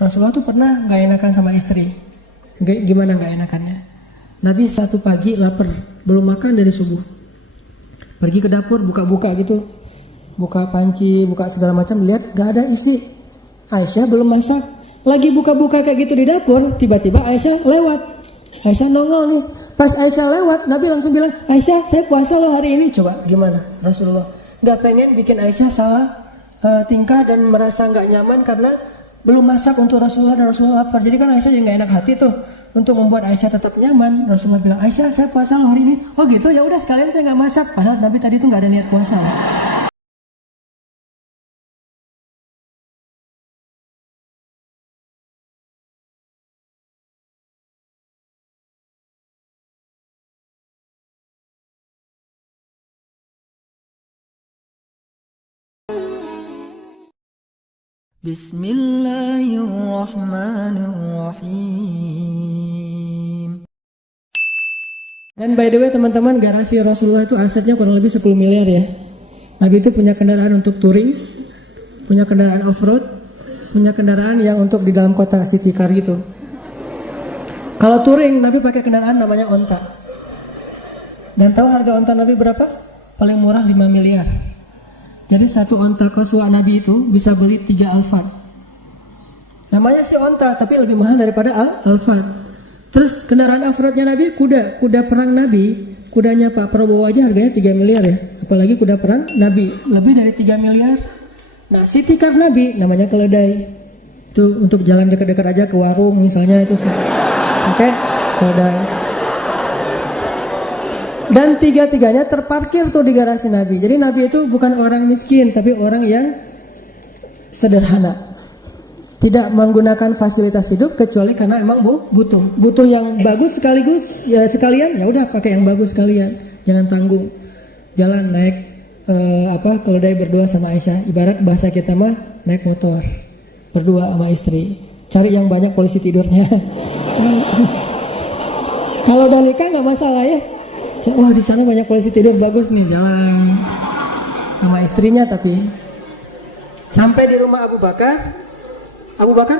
Rasulullah tuh pernah nggak enakan sama istri. Gimana nggak enakannya? Nabi satu pagi lapar, belum makan dari subuh. Pergi ke dapur, buka-buka gitu, buka panci, buka segala macam, lihat nggak ada isi. Aisyah belum masak. Lagi buka-buka kayak gitu di dapur, tiba-tiba Aisyah lewat. Aisyah nongol nih. Pas Aisyah lewat, Nabi langsung bilang, Aisyah, saya puasa loh hari ini. Coba gimana Rasulullah? Nggak pengen bikin Aisyah salah tingkah dan merasa nggak nyaman karena belum masak untuk Rasulullah dan Rasulullah lapar. Jadi kan Aisyah jadi nggak enak hati tuh. Untuk membuat Aisyah tetap nyaman, Rasulullah bilang, Aisyah, saya puasa loh hari ini. Oh gitu, ya udah sekalian saya nggak masak. Padahal Nabi tadi tuh nggak ada niat puasa. Bismillahirrahmanirrahim. Dan by the way teman-teman, garasi Rasulullah itu asetnya kurang lebih 10 miliar ya. Nabi itu punya kendaraan untuk touring, punya kendaraan off-road, punya kendaraan yang untuk di dalam kota city car gitu. Kalau touring, Nabi pakai kendaraan namanya onta. Dan tahu harga onta Nabi berapa? Paling murah 5 miliar. Jadi satu onta Qaswa Nabi itu bisa beli 3 Alphard. Namanya si onta, tapi lebih mahal daripada Alphard. Terus kendaraan off-roadnya Nabi, kuda perang Nabi. Kudanya Pak Prabowo aja harganya 3 miliar ya. Apalagi kuda perang Nabi, lebih dari 3 miliar. Nah, city car Nabi namanya keledai. Itu untuk jalan dekat-dekat aja ke warung misalnya itu sih. Oke, keledai. Dan tiga-tiganya terparkir tuh di garasi Nabi. Jadi Nabi itu bukan orang miskin, tapi orang yang sederhana. Tidak menggunakan fasilitas hidup kecuali karena emang butuh yang bagus sekaligus ya sekalian, ya udah pakai yang bagus sekalian. Jangan tanggung. Jalan naik keledai berdua sama Aisyah. Ibarat bahasa kita mah naik motor berdua sama istri. Cari yang banyak polisi tidurnya. Kalau udah nikah nggak masalah ya. Oh di sana banyak polisi tidur, bagus nih, jalan sama istrinya. Tapi sampai di rumah Abu Bakar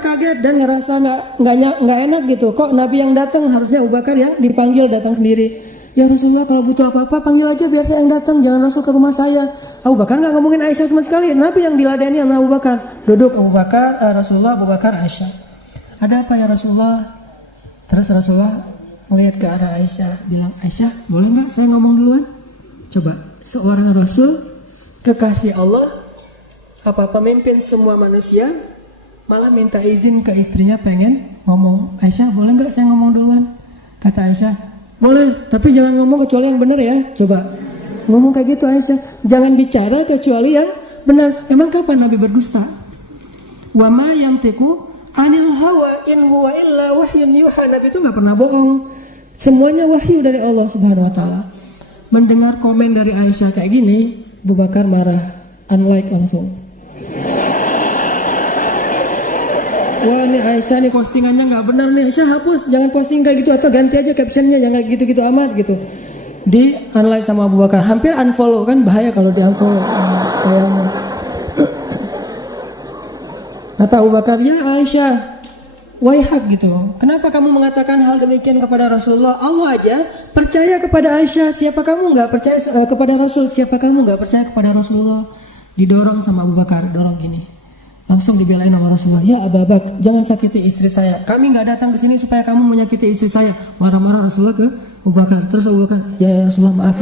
kaget dan ngerasa nggak enak gitu. Kok Nabi yang datang, harusnya Abu Bakar yang dipanggil datang sendiri. Ya Rasulullah, kalau butuh apa-apa panggil aja biar saya yang datang, jangan Rasul ke rumah saya. Abu Bakar nggak ngomongin Aisyah sama sekali. Nabi yang diladeni sama Abu Bakar. Duduk Abu Bakar, Rasulullah, Abu Bakar, Aisyah. Ada apa ya Rasulullah? Terus Rasulullah melihat ke arah Aisyah, bilang, Aisyah, boleh nggak saya ngomong duluan? Coba, seorang Rasul, kekasih Allah, pemimpin semua manusia, malah minta izin ke istrinya pengen ngomong. Aisyah, boleh nggak saya ngomong duluan? Kata Aisyah, boleh, tapi jangan ngomong kecuali yang benar ya. Coba, ngomong kayak gitu Aisyah, jangan bicara kecuali yang benar. Emang kapan Nabi berdusta? Wa ma yantiqu anil hawa in huwa illa wahyun yuha. Nabi itu nggak pernah bohong. Semuanya wahyu dari Allah Subhanahu wa taala. Mendengar komen dari Aisyah kayak gini, Abu Bakar marah, unlike langsung. Wah, ini Aisyah nih postingannya nggak benar nih. Aisyah hapus, jangan posting kayak gitu atau ganti aja captionnya, jangan gitu-gitu amat gitu. Di unlike sama Abu Bakar, hampir unfollow, kan bahaya kalau di unfollow. Kayaknya. Kata Abu Bakar, ya Aisyah, waihak gitu. Kenapa kamu mengatakan hal demikian kepada Rasulullah? Allah aja percaya kepada Aisyah. Siapa kamu nggak percaya kepada Rasul? Siapa kamu nggak percaya kepada Rasulullah? Didorong sama Abu Bakar, dorong gini. Langsung dibelain sama Rasulullah. Ya Abu Bakar, jangan sakiti istri saya. Kami nggak datang ke sini supaya kamu menyakiti istri saya. Marah-marah Rasulullah ke Abu Bakar. Terus Abu Bakar, ya Rasulullah maaf.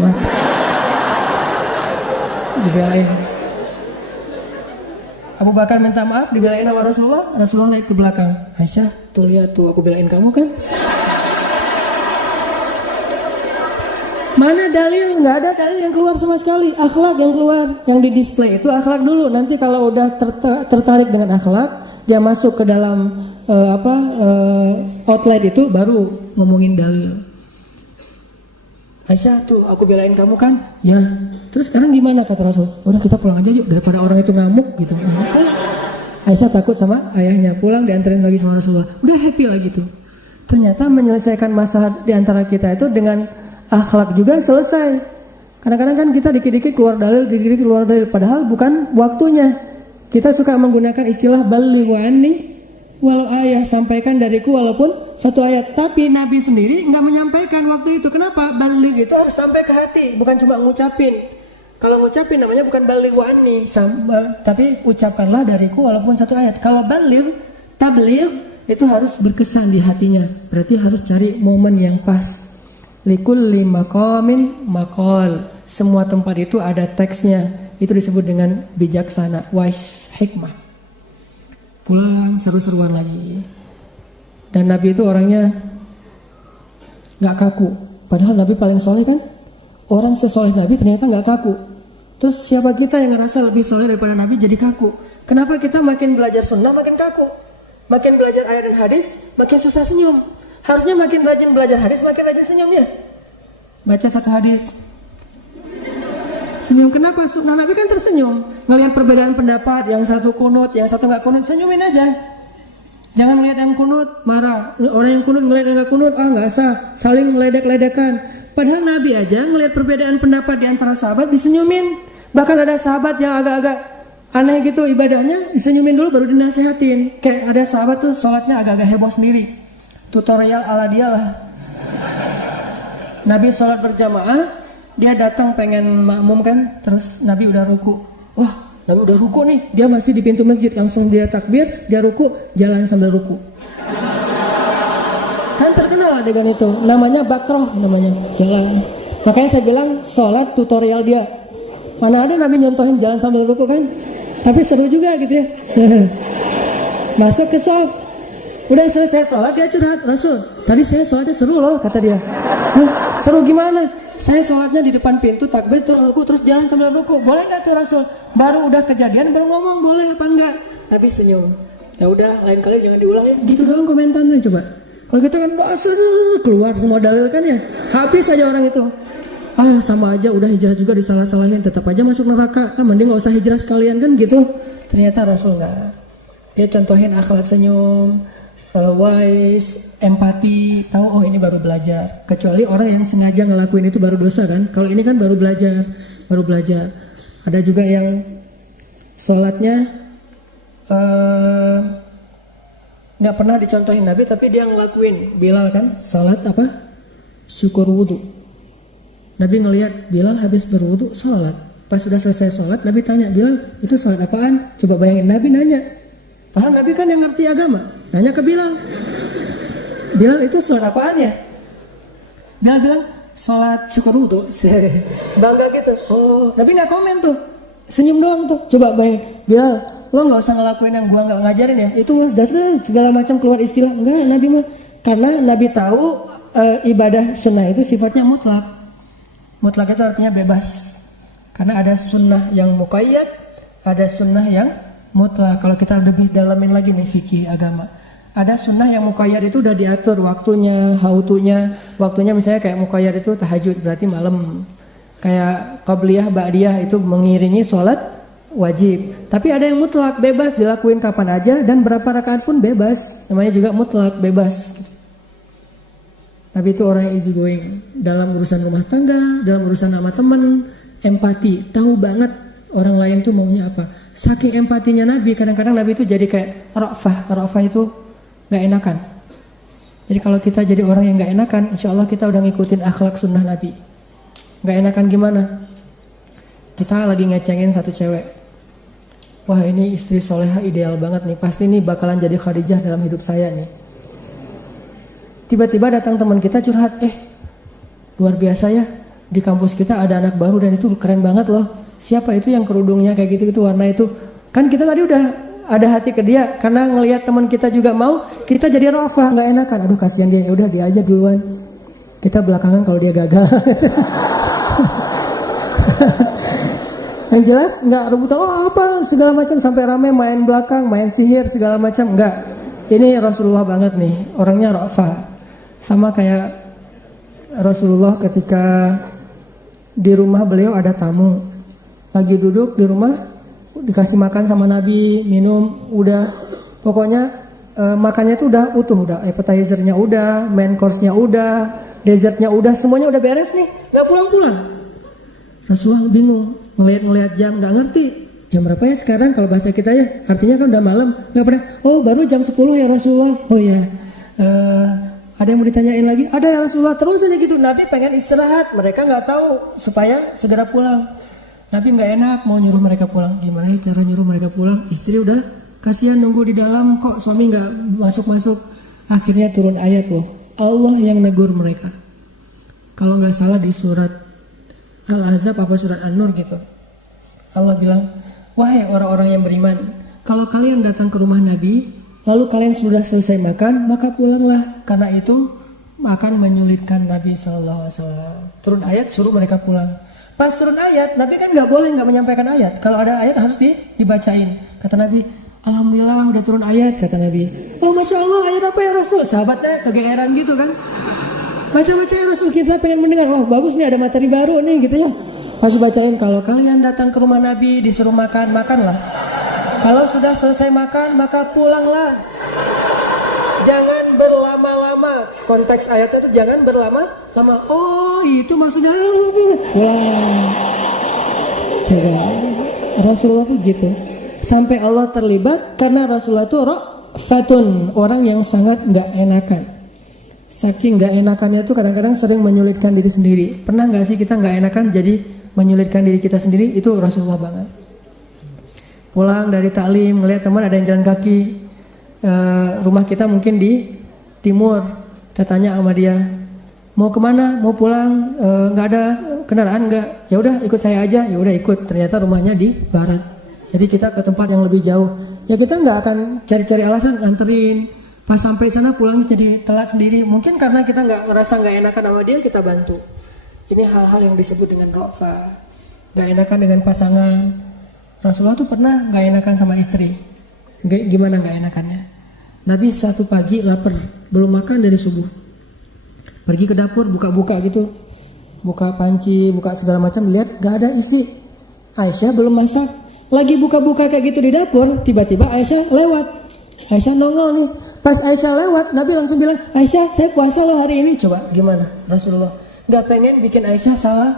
Dibelain. Abu Bakar minta maaf, dibelain sama Rasulullah. Rasulullah naik ke belakang. Aisyah, tuh lihat tuh, aku belain kamu kan? Mana dalil? Nggak ada dalil yang keluar sama sekali. Akhlak yang keluar, yang di display itu akhlak dulu. Nanti kalau udah tertarik dengan akhlak, dia masuk ke dalam outlet itu, baru ngomongin dalil. Aisyah, tuh aku belain kamu kan? Ya. Terus sekarang gimana kata Rasul? Udah kita pulang aja yuk, daripada orang itu ngamuk gitu. Aisyah takut sama ayahnya, pulang dianterin lagi sama Rasulullah. Udah happy lagi tuh. Ternyata menyelesaikan masalah di antara kita itu dengan akhlak juga selesai. Kadang-kadang kan kita dikit-dikit keluar dalil, dikit-dikit keluar dalil, padahal bukan waktunya. Kita suka menggunakan istilah balighu anni walau ayah, sampaikan dariku walaupun satu ayat. Tapi Nabi sendiri nggak menyampaikan waktu itu. Kenapa? Baligh itu harus sampai ke hati, bukan cuma ngucapin. Kalau ngucapin namanya bukan baligh wa anni, tapi ucapkanlah dariku walaupun satu ayat. Kalau baligh, tabligh itu harus berkesan di hatinya. Berarti harus cari momen yang pas. Likulli maqamin maqal. Semua tempat itu ada teksnya. Itu disebut dengan bijaksana, wise, hikmah. Pulang seru-seruan lagi. Dan Nabi itu orangnya gak kaku. Padahal Nabi paling soleh kan. Orang sesoleh Nabi ternyata gak kaku. Terus siapa kita yang ngerasa lebih soleh daripada Nabi jadi kaku? Kenapa kita makin belajar sunnah makin kaku? Makin belajar ayat dan hadis makin susah senyum. Harusnya makin rajin belajar hadis makin rajin senyum ya. Baca satu hadis senyum. Kenapa? Sunnah Nabi kan tersenyum. Ngelihat perbedaan pendapat, yang satu kunut, yang satu nggak kunut, senyumin aja. Jangan melihat yang kunut marah. Orang yang kunut ngelihat yang nggak kunut, nggak sah, saling meledek-ledekan. Padahal Nabi aja ngelihat perbedaan pendapat di antara sahabat disenyumin. Bahkan ada sahabat yang agak-agak aneh gitu ibadahnya, disenyumin dulu baru dinasehatin. Kayak ada sahabat tuh sholatnya agak-agak heboh sendiri. Tutorial ala dia lah. Nabi sholat berjamaah, dia datang pengen makmum kan, terus Nabi udah ruku. Wah, Nabi udah ruku nih, dia masih di pintu masjid, langsung dia takbir, dia ruku, jalan sambil ruku. Kan terkenal adegan itu, namanya bakroh, namanya jalan. Makanya saya bilang sholat tutorial dia. Mana ada Nabi nyontohin jalan sambil ruku kan? Tapi seru juga gitu ya. Masuk ke shaf, udah selesai sholat dia curhat, Rasul, tadi saya sholatnya seru loh, kata dia. Seru gimana? Saya sholatnya di depan pintu, takbir, terus ruku, terus jalan sambil ruku. Boleh nggak tuh Rasul? Baru udah kejadian baru ngomong, boleh apa enggak? Nabi senyum. Ya udah, lain kali jangan diulang ya. Gitu doang komentarnya coba. Kalau gitu kan keluar semua dalil kan ya. Habis aja orang itu. Sama aja udah hijrah juga disalah-salahin, tetap aja masuk neraka. Mending nggak usah hijrah sekalian kan gitu. Ternyata Rasul nggak. Dia contohin akhlak senyum, wise, empati, tahu ini baru belajar. Kecuali orang yang sengaja ngelakuin itu baru dosa kan. Kalau ini kan baru belajar. Ada juga yang sholatnya nggak pernah dicontohin Nabi, tapi dia ngelakuin. Bilal kan sholat apa? Syukur wudhu. Nabi ngelihat Bilal habis berwudhu sholat. Pas sudah selesai sholat, Nabi tanya, Bilal itu sholat apaan? Coba bayangin, Nabi nanya. Padahal Nabi kan yang ngerti agama. Nanya ke Bilal, Bilal itu sholat apaan ya? Bilal bilang sholat syukur wudhu. Bangga gitu. Oh, Nabi nggak komen tuh, senyum doang tuh. Coba bayangin, Bilal, lo nggak usah ngelakuin yang gua nggak ngajarin ya. Itu mah dasar segala macam keluar istilah. Enggak, Nabi mah karena Nabi tahu ibadah sunnah itu sifatnya mutlak. Mutlak itu artinya bebas. Karena ada sunnah yang muqayyad, ada sunnah yang mutlak. Kalau kita lebih dalamin lagi nih fikih agama, ada sunnah yang muqayyad itu udah diatur waktunya, hautunya. Waktunya misalnya kayak muqayyad itu tahajud, berarti malam. Kayak qabliyah, ba'diyah itu mengiringi sholat wajib. Tapi ada yang mutlak, bebas dilakuin kapan aja dan berapa rakaat pun bebas. Namanya juga mutlak, bebas. Nabi itu orang yang easy going dalam urusan rumah tangga, dalam urusan sama teman, empati, tahu banget orang lain tuh maunya apa. Saking empatinya Nabi, kadang-kadang Nabi itu jadi kayak ra'fah itu nggak enakan. Jadi kalau kita jadi orang yang nggak enakan, insya Allah kita udah ngikutin akhlak sunnah Nabi. Nggak enakan gimana? Kita lagi ngecengin satu cewek. Wah, ini istri soleha ideal banget nih, pasti nih bakalan jadi Khadijah dalam hidup saya nih. Tiba-tiba datang teman kita curhat, luar biasa ya, di kampus kita ada anak baru dan itu keren banget loh. Siapa itu yang kerudungnya kayak gitu-gitu warna itu? Kan kita tadi udah ada hati ke dia karena ngelihat teman kita juga mau, kita jadi rafah, nggak enakan. Aduh kasihan dia, udah dia aja duluan. Kita belakangan kalau dia gagal. Yang jelas nggak rebutan apa segala macam sampai rame main belakang, main sihir segala macam, enggak. Ini Rasulullah banget nih, orangnya rafah. Sama kayak Rasulullah ketika di rumah beliau ada tamu, lagi duduk di rumah, dikasih makan sama Nabi, minum, udah pokoknya makannya itu udah utuh, udah appetizer-nya udah, main course-nya udah, dessertnya udah, semuanya udah beres nih, nggak pulang-pulang. Rasulullah bingung, ngelihat jam, nggak ngerti Jam berapa ya sekarang kalau bahasa kita ya? Artinya kan udah malam. Nggak pernah, oh baru jam 10 ya Rasulullah. Oh ya, ada yang mau ditanyain lagi? Ada ya Rasulullah. Terus aja gitu. Nabi pengen istirahat. Mereka nggak tahu supaya segera pulang. Nabi nggak enak mau nyuruh mereka pulang. Gimana ya cara nyuruh mereka pulang? Istri udah kasihan nunggu di dalam kok suami nggak masuk-masuk. Akhirnya turun ayat loh. Allah yang negur mereka. Kalau nggak salah di surat Al-Ahzab apa surat An-Nur gitu. Allah bilang, wahai orang-orang yang beriman, kalau kalian datang ke rumah Nabi, lalu kalian sudah selesai makan, maka pulanglah. Karena itu akan menyulitkan Nabi SAW. Turun ayat suruh mereka pulang. Pas turun ayat, Nabi kan nggak boleh nggak menyampaikan ayat. Kalau ada ayat harus dibacain. Kata Nabi, alhamdulillah udah turun ayat. Kata Nabi, oh masya Allah ayat apa ya Rasul? Sahabatnya kegeeran gitu kan. Baca-baca ya Rasul, kita pengen mendengar. Wah bagus nih ada materi baru nih gitu ya. Pas bacain, kalau kalian datang ke rumah Nabi disuruh makan, makanlah. Kalau sudah selesai makan, maka pulanglah. Jangan berlama-lama. Konteks ayatnya itu jangan berlama-lama. Oh itu maksudnya. Wah. Coba Rasulullah tuh gitu. Sampai Allah terlibat karena Rasulullah tuh fatun, orang yang sangat nggak enakan. Saking nggak enakannya tuh kadang-kadang sering menyulitkan diri sendiri. Pernah nggak sih kita nggak enakan jadi menyulitkan diri kita sendiri? Itu Rasulullah banget. Pulang dari taklim ngelihat teman ada yang jalan kaki, rumah kita mungkin di timur. Kita tanya sama dia, mau kemana? Mau pulang? Nggak ada kendaraan nggak? Ya udah ikut saya aja. Ya udah ikut. Ternyata rumahnya di barat. Jadi kita ke tempat yang lebih jauh. Ya kita nggak akan cari-cari alasan nganterin. Pas sampai sana pulang jadi telat sendiri. Mungkin karena kita ngerasa nggak enakan sama dia, kita bantu. Ini hal-hal yang disebut dengan rofa. Nggak enakan dengan pasangan. Rasulullah tuh pernah nggak enakan sama istri. Gimana nggak enakannya? Nabi satu pagi lapar, belum makan dari subuh. Pergi ke dapur, buka-buka gitu. Buka panci, buka segala macam, lihat nggak ada isi. Aisyah belum masak. Lagi buka-buka kayak gitu di dapur, tiba-tiba Aisyah lewat. Aisyah nongol nih. Pas Aisyah lewat, Nabi langsung bilang, Aisyah saya puasa loh hari ini. Coba gimana Rasulullah? Gak pengen bikin Aisyah salah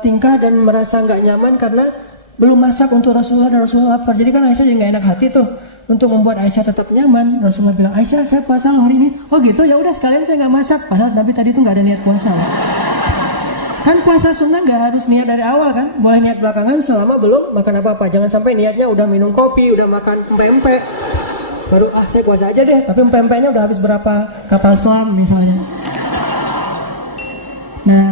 tingkah dan merasa gak nyaman karena belum masak untuk Rasulullah dan Rasulullah lapar. Jadi kan Aisyah jadi gak enak hati tuh. Untuk membuat Aisyah tetap nyaman, Rasulullah bilang, Aisyah saya puasa loh hari ini. Oh gitu, ya udah sekalian saya gak masak. Padahal Nabi tadi tuh gak ada niat puasa. Kan puasa sunnah gak harus niat dari awal kan. Boleh niat belakangan selama belum makan apa-apa. Jangan sampai niatnya udah minum kopi, udah makan pempek, baru saya puasa aja deh, tapi pempeknya udah habis berapa kapal selam misalnya. Nah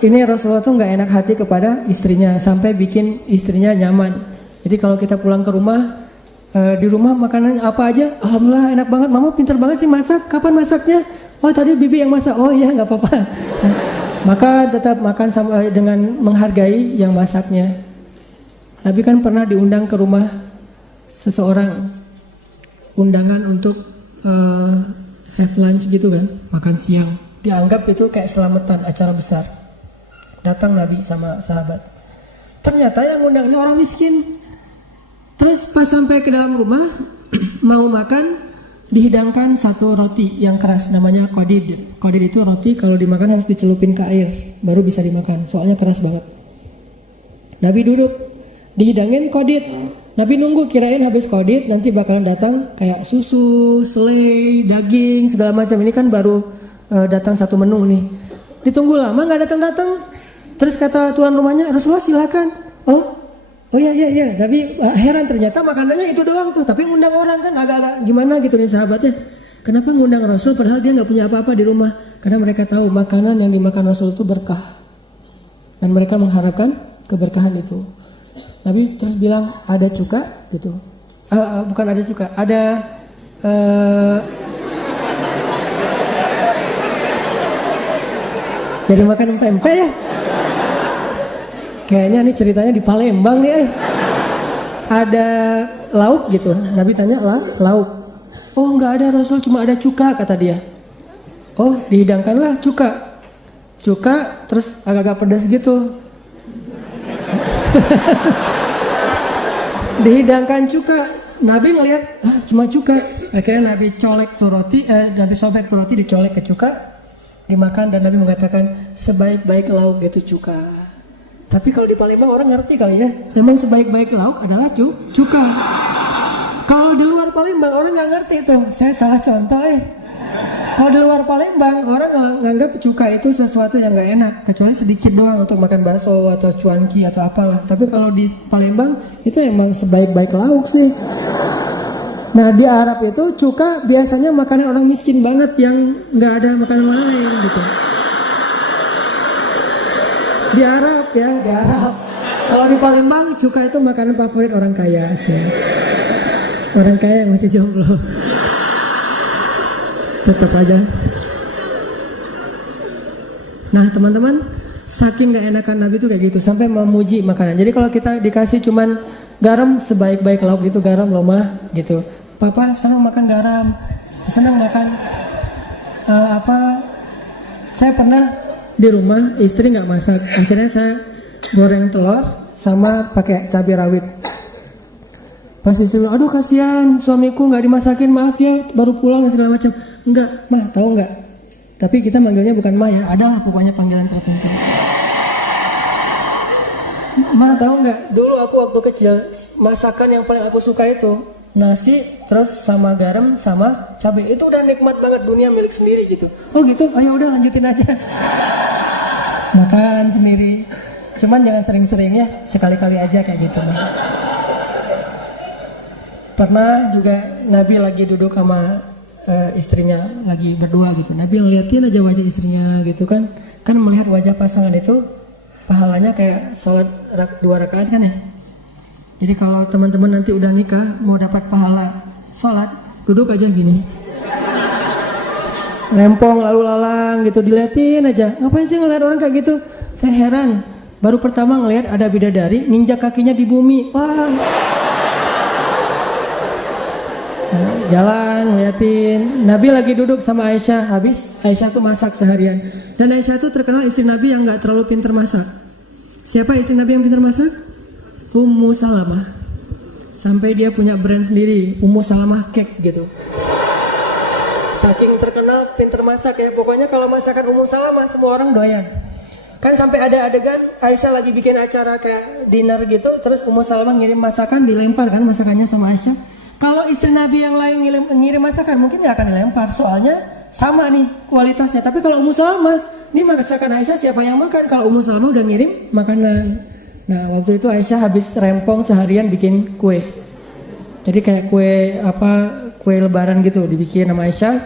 ini Rasulullah tuh nggak enak hati kepada istrinya sampai bikin istrinya nyaman. Jadi kalau kita pulang ke rumah, di rumah makanan apa aja, alhamdulillah enak banget, mama pintar banget sih masak. Kapan masaknya? Oh tadi bibi yang masak. Oh iya nggak apa-apa. Maka tetap makan sama, dengan menghargai yang masaknya. Nabi kan pernah diundang ke rumah seseorang, undangan untuk have lunch gitu kan, makan siang. Dianggap itu kayak selamatan, acara besar. Datang Nabi sama sahabat. Ternyata yang undangnya orang miskin. Terus pas sampai ke dalam rumah mau makan, dihidangkan satu roti yang keras namanya qadid. Qadid itu roti kalau dimakan harus dicelupin ke air baru bisa dimakan, soalnya keras banget. Nabi duduk, dihidangin qadid. Nabi nunggu, kirain habis qadid nanti bakalan datang kayak susu, selai, daging, segala macam. Ini kan baru datang satu menu nih. Ditunggu lama nggak datang-datang. Terus kata tuan rumahnya, Rasulullah silakan. Oh ya. Nabi heran ternyata makanannya itu doang tuh. Tapi ngundang orang kan agak-agak gimana gitu nih sahabatnya. Kenapa ngundang Rasul padahal dia nggak punya apa-apa di rumah? Karena mereka tahu makanan yang dimakan Rasul itu berkah. Dan mereka mengharapkan keberkahan itu. Nabi terus bilang ada cuka gitu. Bukan ada cuka, ada jadi makan pempek ya. Kayaknya ini ceritanya di Palembang nih. Ada lauk gitu. Nabi tanya lauk. Oh nggak ada Rasul, cuma ada cuka kata dia. Oh dihidangkanlah cuka. Cuka terus agak-agak pedas gitu. Dihidangkan cuka. Nabi ngelihat cuma cuka. Akhirnya Nabi colek tuh roti, Nabi sobek tuh roti, dicolek ke cuka, dimakan. Dan Nabi mengatakan sebaik-baik lauk itu cuka. Tapi kalau di Palembang orang ngerti kali ya, memang sebaik-baik lauk adalah cuka. Kalau di luar Palembang orang nggak ngerti tuh, saya salah contoh Kalau di luar Palembang orang nganggap cuka itu sesuatu yang nggak enak, kecuali sedikit doang untuk makan bakso atau cuanki atau apalah. Tapi kalau di Palembang itu emang sebaik-baik lauk sih. Nah di Arab itu cuka biasanya makanan orang miskin banget yang nggak ada makanan lain gitu. Di Arab ya, di Arab. Kalau di Palembang cuka itu makanan favorit orang kaya sih. Orang kaya yang masih jomblo. Tetap aja. Nah teman-teman, saking gak enakan Nabi itu kayak gitu, sampai memuji makanan. Jadi kalau kita dikasih cuman garam sebaik-baik lauk gitu, garam loh mah gitu. Papa senang makan garam, senang makan saya pernah di rumah istri nggak masak, akhirnya saya goreng telur sama pakai cabai rawit. Pas istri bilang, aduh kasihan suamiku nggak dimasakin, maaf ya baru pulang dan segala macam. Enggak, mah tahu nggak? Tapi kita manggilnya bukan mah ya, adalah pokoknya panggilan tertentu. Mah tahu nggak? Dulu aku waktu kecil masakan yang paling aku suka itu nasi terus sama garam sama cabai, itu udah nikmat banget, dunia milik sendiri gitu. Oh gitu, ayo udah lanjutin aja. Makan sendiri. Cuman jangan sering-sering ya, sekali-kali aja kayak gitu. Pernah juga Nabi lagi duduk sama istrinya lagi berdua gitu. Nabi ngeliatin aja wajah istrinya gitu kan. Kan melihat wajah pasangan itu pahalanya kayak sholat 2 rakaat kan ya. Jadi kalau teman-teman nanti udah nikah mau dapat pahala sholat, duduk aja gini. Rempong lalu lalang gitu, diliatin aja. Ngapain sih ngeliat orang kayak gitu? Saya heran. Baru pertama ngeliat ada bidadari nginjak kakinya di bumi. Wah. Nah, jalan ngeliatin. Nabi lagi duduk sama Aisyah. Habis Aisyah tuh masak seharian. Dan Aisyah tuh terkenal istri Nabi yang gak terlalu pintar masak. Siapa istri Nabi yang pintar masak? Ummu Salamah. Sampai dia punya brand sendiri, Ummu Salamah Cake gitu. Saking terkenal pintar masak ya. Pokoknya kalau masakan Ummu Salamah semua orang doyan. Kan sampai ada adegan Aisyah lagi bikin acara kayak dinner gitu, terus Ummu Salamah ngirim masakan, dilempar kan masakannya sama Aisyah. Kalau istri Nabi yang lain ngirim masakan mungkin gak akan dilempar, soalnya sama nih kualitasnya. Tapi kalau Ummu Salamah, ini masakan Aisyah siapa yang makan? Kalau Ummu Salamah udah ngirim makanan. Nah waktu itu Aisyah habis rempong seharian bikin kue. Jadi kayak kue lebaran gitu dibikin sama Aisyah.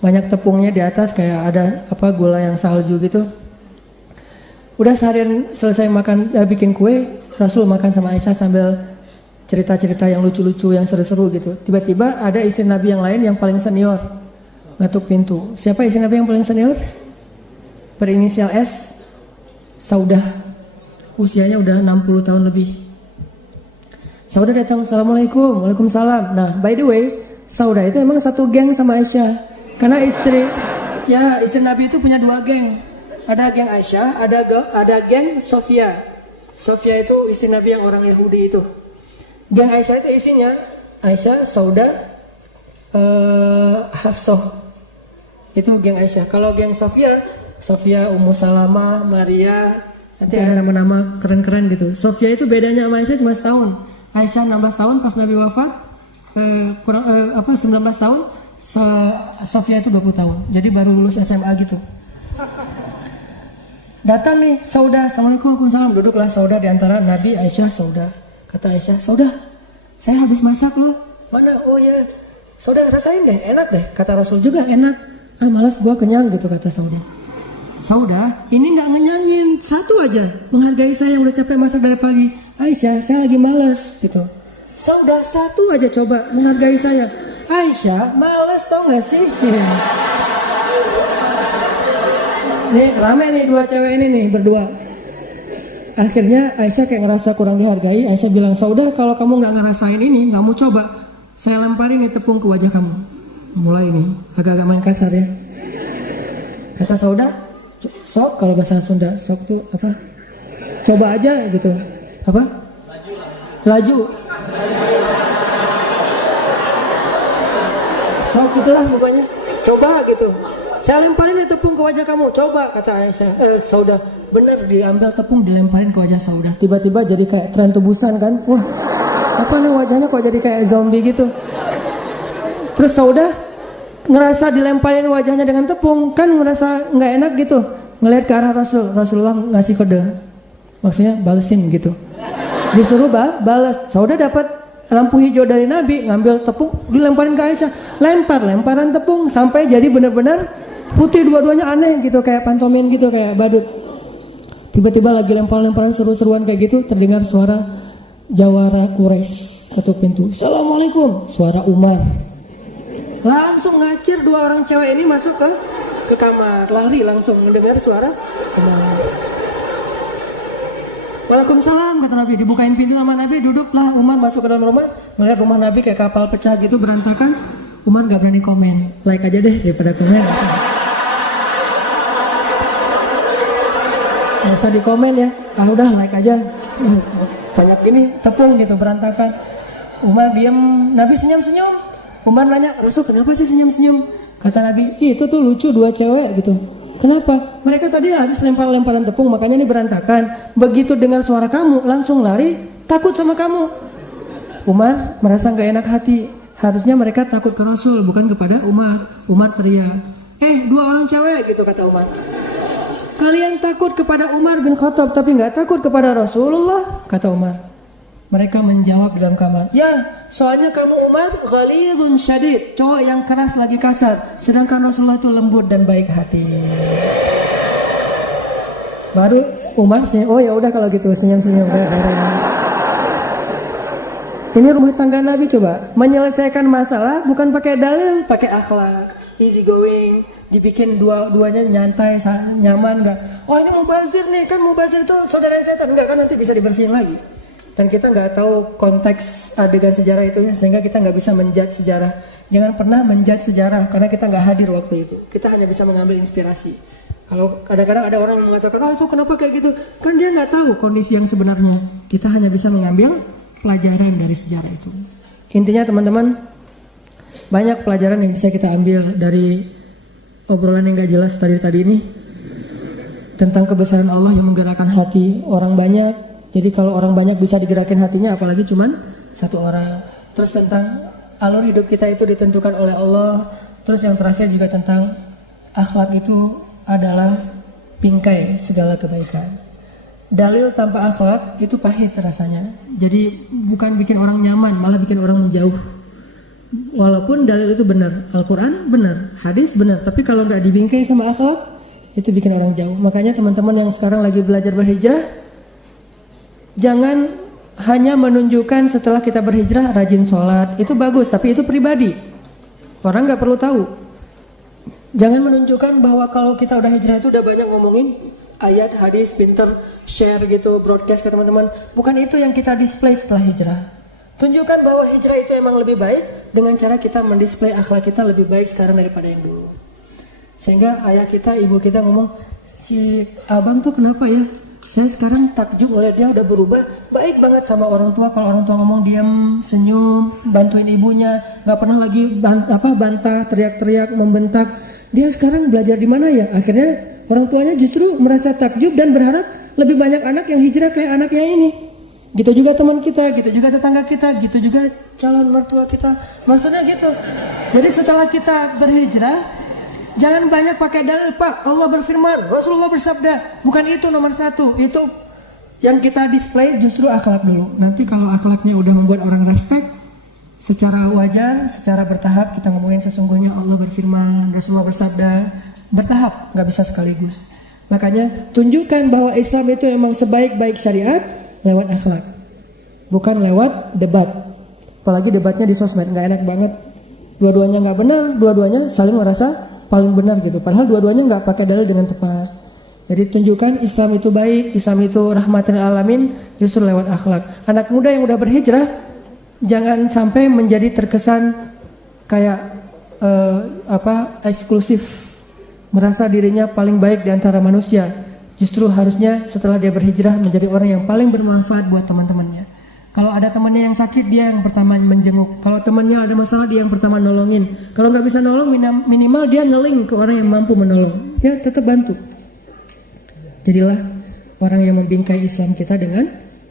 Banyak tepungnya di atas, kayak ada gula yang salju gitu. Udah seharian selesai makan bikin kue, Rasul makan sama Aisyah sambil cerita-cerita yang lucu-lucu, yang seru-seru gitu. Tiba-tiba ada istri Nabi yang lain yang paling senior ngetuk pintu. Siapa istri Nabi yang paling senior? Berinisial S, Saudah. Usianya udah 60 tahun lebih. Saudah datang, Assalamualaikum. Waalaikumsalam. Nah by the way, Saudah itu emang satu geng sama Aisyah. Karena istri Nabi itu punya 2 geng. Ada geng Aisyah, ada geng Sofia. Sofia itu istri Nabi yang orang Yahudi itu. Geng Aisyah itu isinya Aisyah, Saudah, Hafsah. Itu geng Aisyah. Kalau geng Sofia, Ummu Salamah, Maria, nanti ada nama-nama keren-keren gitu. Sofia itu bedanya sama Aisyah cuma setahun. Aisyah 16 tahun pas Nabi wafat, 19 tahun. Sofia itu 20 tahun. Jadi baru lulus SMA gitu. Datang nih Saudah, Assalamualaikum, Waalaikumsalam. Duduklah Saudah di antara Nabi, Aisyah, Saudah. Kata Aisyah, Saudah, saya habis masak loh. Mana? Oh ya, Saudah rasain deh, enak deh. Kata Rasul juga enak. Malas gua kenyang gitu kata Saudah. Saudah, ini gak ngenyangin, satu aja. Menghargai saya yang udah capek masak dari pagi. Aisyah, saya lagi malas gitu. Saudah, satu aja coba menghargai saya. Aisyah, malas tau gak sih? Nih rame nih 2 cewek ini nih berdua. Akhirnya Aisyah kayak ngerasa kurang dihargai. Aisyah bilang, Saudah, kalau kamu gak ngerasain ini, gak mau coba, saya lemparin nih tepung ke wajah kamu. Mulai nih, agak-agak main kasar ya. Kata Saudah, sok, kalau bahasa Sunda sok tuh apa? Coba aja gitu. Apa? Laju. Sok itulah pokoknya. Coba gitu. saya lemparin nih tepung ke wajah kamu, coba, kata Aisyah. Saudah, benar, diambil tepung dilemparin ke wajah Saudah. Tiba-tiba jadi kayak tren tubusan kan. Wah, apa nih wajahnya kok jadi kayak zombie gitu. Terus Saudah ngerasa dilemparin wajahnya dengan tepung, kan ngerasa nggak enak gitu. Ngelihat ke arah Rasulullah ngasih kode. Maksudnya balesin gitu. Disuruh balas. Saudah dapat lampu hijau dari Nabi, ngambil tepung dilemparin ke Aisyah, lemparan tepung sampai jadi benar-benar putih dua-duanya, aneh gitu, kayak pantomin gitu, kayak badut. Tiba-tiba lagi lemparan seru-seruan kayak gitu, terdengar suara jawara Quraisy ketuk pintu. Assalamualaikum, suara Umar. Langsung ngacir dua orang cewek ini masuk ke kamar, lari langsung mendengar suara Umar. Waalaikumsalam, kata Nabi. Dibukain pintu sama Nabi, duduklah. Umar masuk ke dalam rumah, melihat rumah Nabi kayak kapal pecah gitu, berantakan. Umar gak berani komen. Like aja deh daripada komen. Gak usah di komen ya. Udah like aja. Banyak gini tepung gitu, berantakan. Umar diem, Nabi senyum-senyum. Umar nanya, Rasul kenapa sih senyum-senyum? Kata Nabi, itu tuh lucu dua cewek gitu. Kenapa? Mereka tadi habis lemparan tepung, makanya ini berantakan. Begitu dengar suara kamu, langsung lari, takut sama kamu. Umar merasa gak enak hati. Harusnya mereka takut ke Rasul, bukan kepada Umar. Umar teriak, dua orang cewek gitu, kata Umar. Kalian takut kepada Umar bin Khattab, tapi gak takut kepada Rasulullah, kata Umar. Mereka menjawab dalam kamar, ya, soalnya kamu Umar ghalidun syadid, cowok yang keras lagi kasar, sedangkan Rasulullah itu lembut dan baik hati. Baru Umar sih, oh ya udah kalau gitu, senyum-senyum. Ini rumah tangga Nabi, coba menyelesaikan masalah bukan pakai dalil, pakai akhlak, easy going, dibikin dua-duanya nyantai, nyaman, enggak. Oh ini mubazir nih, kan mubazir itu saudara setan, enggak kan nanti bisa dibersihin lagi. Dan kita nggak tahu konteks adegan sejarah itu ya, sehingga kita nggak bisa menjudge sejarah. Jangan pernah menjudge sejarah karena kita nggak hadir waktu itu. Kita hanya bisa mengambil inspirasi. Kalau kadang-kadang ada orang yang mengatakan, itu kenapa kayak gitu? Kan dia nggak tahu kondisi yang sebenarnya. Kita hanya bisa mengambil pelajaran dari sejarah itu. Intinya teman-teman, banyak pelajaran yang bisa kita ambil dari obrolan yang nggak jelas tadi ini tentang kebesaran Allah yang menggerakkan hati orang banyak. Jadi kalau orang banyak bisa digerakin hatinya, apalagi cuman satu orang. Terus tentang alur hidup kita itu ditentukan oleh Allah. Terus yang terakhir juga tentang akhlak itu adalah bingkai segala kebaikan. Dalil tanpa akhlak itu pahit rasanya. Jadi bukan bikin orang nyaman, malah bikin orang menjauh. Walaupun dalil itu benar, Al-Quran benar, hadis benar, tapi kalau nggak dibingkai sama akhlak, itu bikin orang jauh. Makanya teman-teman yang sekarang lagi belajar berhijrah, jangan hanya menunjukkan setelah kita berhijrah rajin sholat, itu bagus, tapi itu pribadi. Orang nggak perlu tahu. Jangan menunjukkan bahwa kalau kita udah hijrah itu udah banyak ngomongin ayat, hadis, pinter, share gitu, broadcast ke teman-teman. Bukan itu yang kita display setelah hijrah. Tunjukkan bahwa hijrah itu emang lebih baik dengan cara kita mendisplay akhlak kita lebih baik sekarang daripada yang dulu. Sehingga ayah kita, ibu kita ngomong, si abang tuh kenapa ya? Saya sekarang takjub melihat dia udah berubah, baik banget sama orang tua. Kalau orang tua ngomong diam, senyum, bantuin ibunya, nggak pernah lagi bantah, teriak-teriak, membentak. Dia sekarang belajar di mana ya? Akhirnya orang tuanya justru merasa takjub dan berharap lebih banyak anak yang hijrah kayak anaknya ini. Gitu juga teman kita, gitu juga tetangga kita, gitu juga calon mertua kita. Maksudnya gitu. Jadi setelah kita berhijrah, jangan banyak pakai dalil, Pak. Allah berfirman, Rasulullah bersabda. Bukan itu nomor satu. Itu yang kita display justru akhlak dulu. Nanti kalau akhlaknya udah membuat orang respect, secara wajar, secara bertahap kita ngomongin sesungguhnya Allah berfirman, Rasulullah bersabda. Bertahap, nggak bisa sekaligus. Makanya tunjukkan bahwa Islam itu emang sebaik-baik syariat lewat akhlak, bukan lewat debat. Apalagi debatnya di sosmed, nggak enak banget. Dua-duanya nggak benar, dua-duanya saling merasa paling benar gitu. Padahal dua-duanya nggak pakai dalil dengan tepat. Jadi tunjukkan Islam itu baik, Islam itu rahmatan lil alamin, justru lewat akhlak. Anak muda yang udah berhijrah, jangan sampai menjadi terkesan kayak eksklusif, merasa dirinya paling baik di antara manusia. Justru harusnya setelah dia berhijrah menjadi orang yang paling bermanfaat buat teman-temannya. Kalau ada temannya yang sakit, dia yang pertama menjenguk. Kalau temannya ada masalah, dia yang pertama nolongin. Kalau nggak bisa nolong, minimal dia ngeling ke orang yang mampu menolong. Ya, tetap bantu. Jadilah orang yang membingkai Islam kita dengan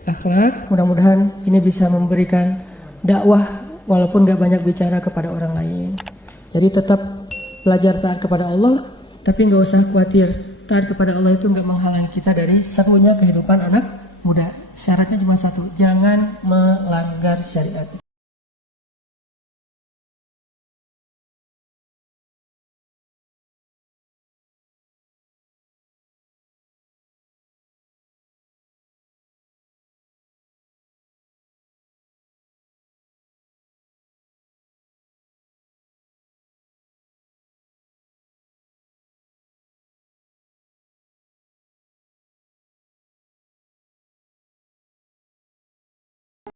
akhlak. Mudah-mudahan ini bisa memberikan dakwah walaupun nggak banyak bicara kepada orang lain. Jadi tetap belajar taat kepada Allah, tapi nggak usah khawatir. Taat kepada Allah itu nggak menghalangi kita dari serunya kehidupan anak muda. Syaratnya cuma satu, jangan melanggar syariat. Itu